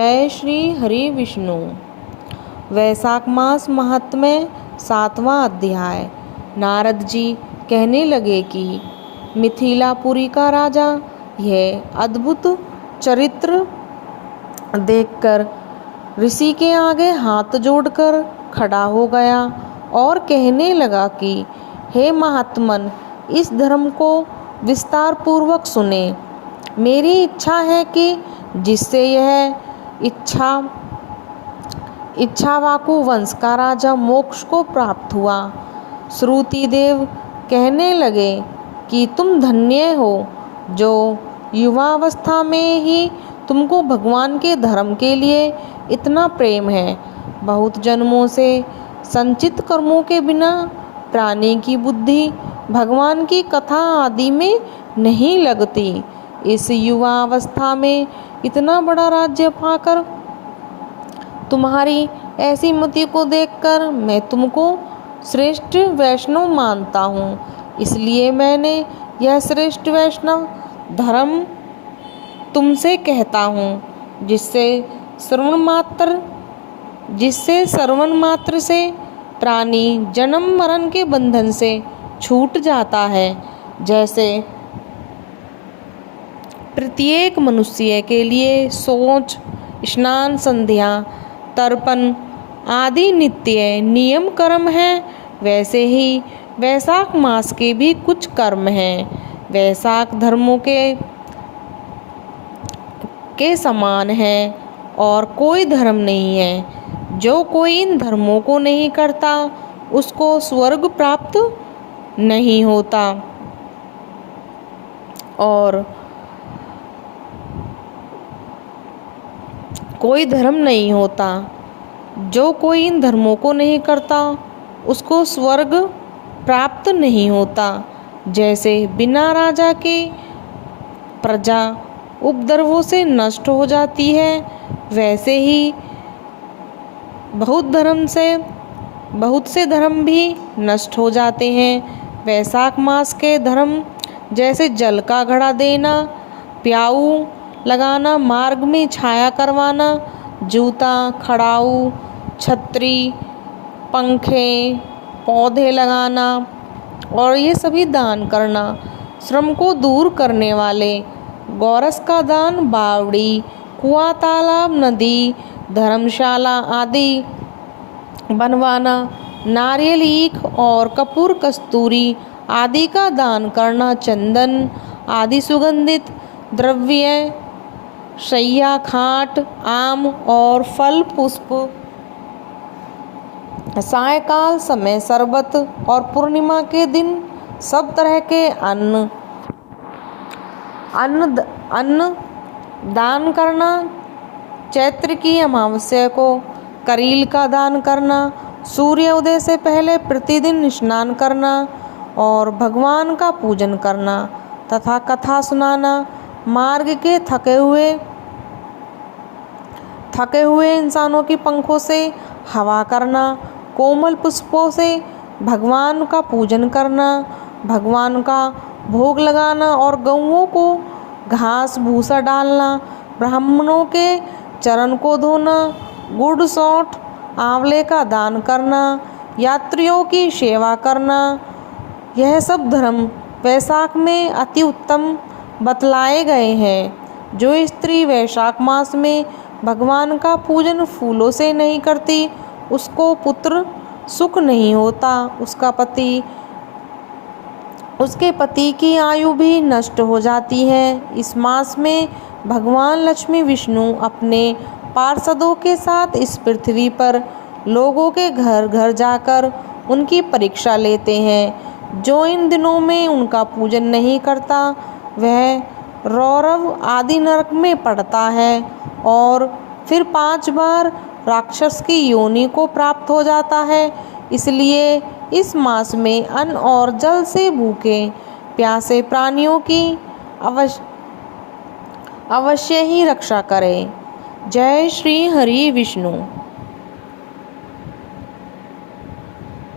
जय श्री हरि विष्णु। वैशाख मास महात्म्य 7वां अध्याय। नारद जी कहने लगे कि मिथिलापुरी का राजा यह अद्भुत चरित्र देखकर ऋषि के आगे हाथ जोड़कर खड़ा हो गया और कहने लगा कि हे महात्मन, इस धर्म को विस्तार पूर्वक सुने। मेरी इच्छा है कि जिससे यह इच्छावाकु वंश का राजा मोक्ष को प्राप्त हुआ। श्रुति देव कहने लगे कि तुम धन्य हो जो युवावस्था में ही तुमको भगवान के धर्म के लिए इतना प्रेम है। बहुत जन्मों से संचित कर्मों के बिना प्राणी की बुद्धि भगवान की कथा आदि में नहीं लगती। इस युवा अवस्था में इतना बड़ा राज्य पाकर तुम्हारी ऐसी मति को देखकर मैं तुमको श्रेष्ठ वैष्णव मानता हूँ। इसलिए मैंने यह श्रेष्ठ वैष्णव धर्म तुमसे कहता हूँ, जिससे श्रवण मात्र से प्राणी जन्म मरण के बंधन से छूट जाता है। जैसे प्रत्येक मनुष्य के लिए शौच, स्नान, संध्या, तर्पण आदि नित्य नियम कर्म हैं, वैसे ही वैशाख मास के भी कुछ कर्म हैं। वैशाख धर्मों के समान है और कोई धर्म नहीं है। जो कोई इन धर्मों को नहीं करता उसको स्वर्ग प्राप्त नहीं होता और कोई धर्म नहीं होता। जो कोई इन धर्मों को नहीं करता उसको स्वर्ग प्राप्त नहीं होता। जैसे बिना राजा के प्रजा उपद्रवों से नष्ट हो जाती है, वैसे ही बहुत से धर्म भी नष्ट हो जाते हैं। वैशाख मास के धर्म जैसे जल का घड़ा देना, प्याऊ लगाना, मार्ग में छाया करवाना, जूता, खड़ाऊ, छतरी, पंखे, पौधे लगाना और ये सभी दान करना, श्रम को दूर करने वाले, गौरस का दान, बावड़ी, कुआं, तालाब, नदी, धर्मशाला आदि बनवाना, नारियल, ईख और कपूर, कस्तूरी आदि का दान करना, चंदन आदि सुगंधित द्रव्य, शैया, खाट, आम और फल पुष्प, सायकाल समय शरबत और पूर्णिमा के दिन सब तरह के अन्न दान करना, चैत्र की अमावस्या को करील का दान करना, सूर्य उदय से पहले प्रतिदिन स्नान करना और भगवान का पूजन करना तथा कथा सुनाना, मार्ग के थके हुए इंसानों की पंखों से हवा करना, कोमल पुष्पों से भगवान का पूजन करना, भगवान का भोग लगाना और गौओं को घास भूसा डालना, ब्राह्मणों के चरण को धोना, गुड़, सौंठ, आंवले का दान करना, यात्रियों की सेवा करना, यह सब धर्म वैशाख में अति उत्तम बतलाए गए हैं। जो स्त्री वैशाख मास में भगवान का पूजन फूलों से नहीं करती उसको पुत्र सुख नहीं होता, उसके पति की आयु भी नष्ट हो जाती है। इस मास में भगवान लक्ष्मी विष्णु अपने पार्षदों के साथ इस पृथ्वी पर लोगों के घर घर जाकर उनकी परीक्षा लेते हैं। जो इन दिनों में उनका पूजन नहीं करता वह रौरव आदि नरक में पड़ता है और फिर 5 बार राक्षस की योनि को प्राप्त हो जाता है। इसलिए इस मास में अन्न और जल से भूखे प्यासे प्राणियों की अवश्य ही रक्षा करें। जय श्री हरि विष्णु।